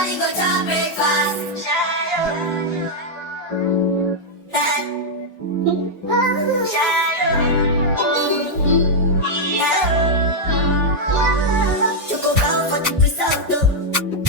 Everybody go to breakfast. Choco bow for the result,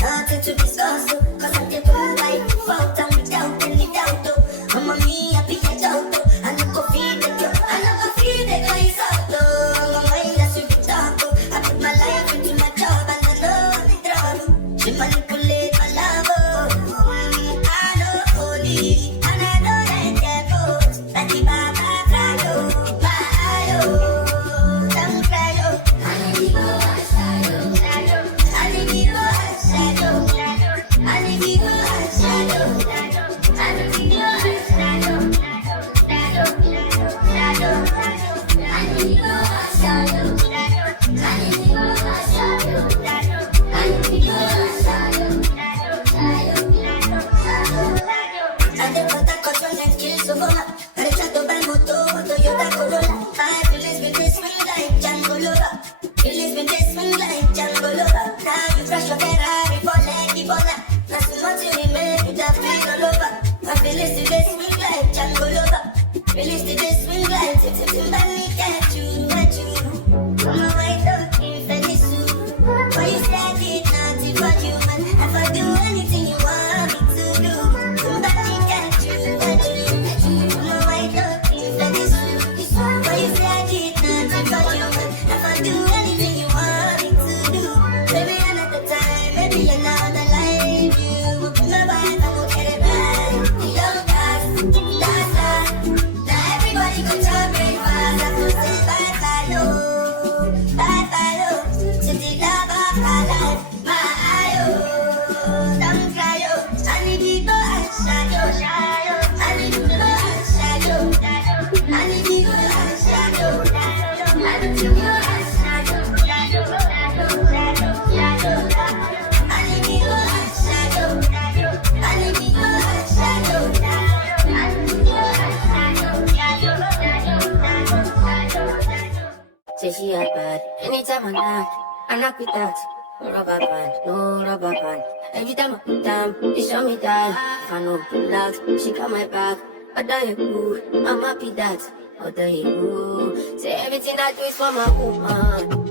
nothing to discuss, cause I'm the one like fault, I'm without any doubt, I'm a me, I be a doubt, I no go feed the girl, I no go feed the guys out, I'm a mind that's with the talk, I put my life into my job, and I know I'm in trouble, she manipulate my love, I know holy, and I know that devil, that the baba cry, don't cry, I need to go Say she a bad, anytime I knock with that. No rubber band, no rubber band. Every time I put down, they show me that. If I no relax, she got my back. Other you cool, I'm happy that. Other you cool. Say everything I do is for my woman.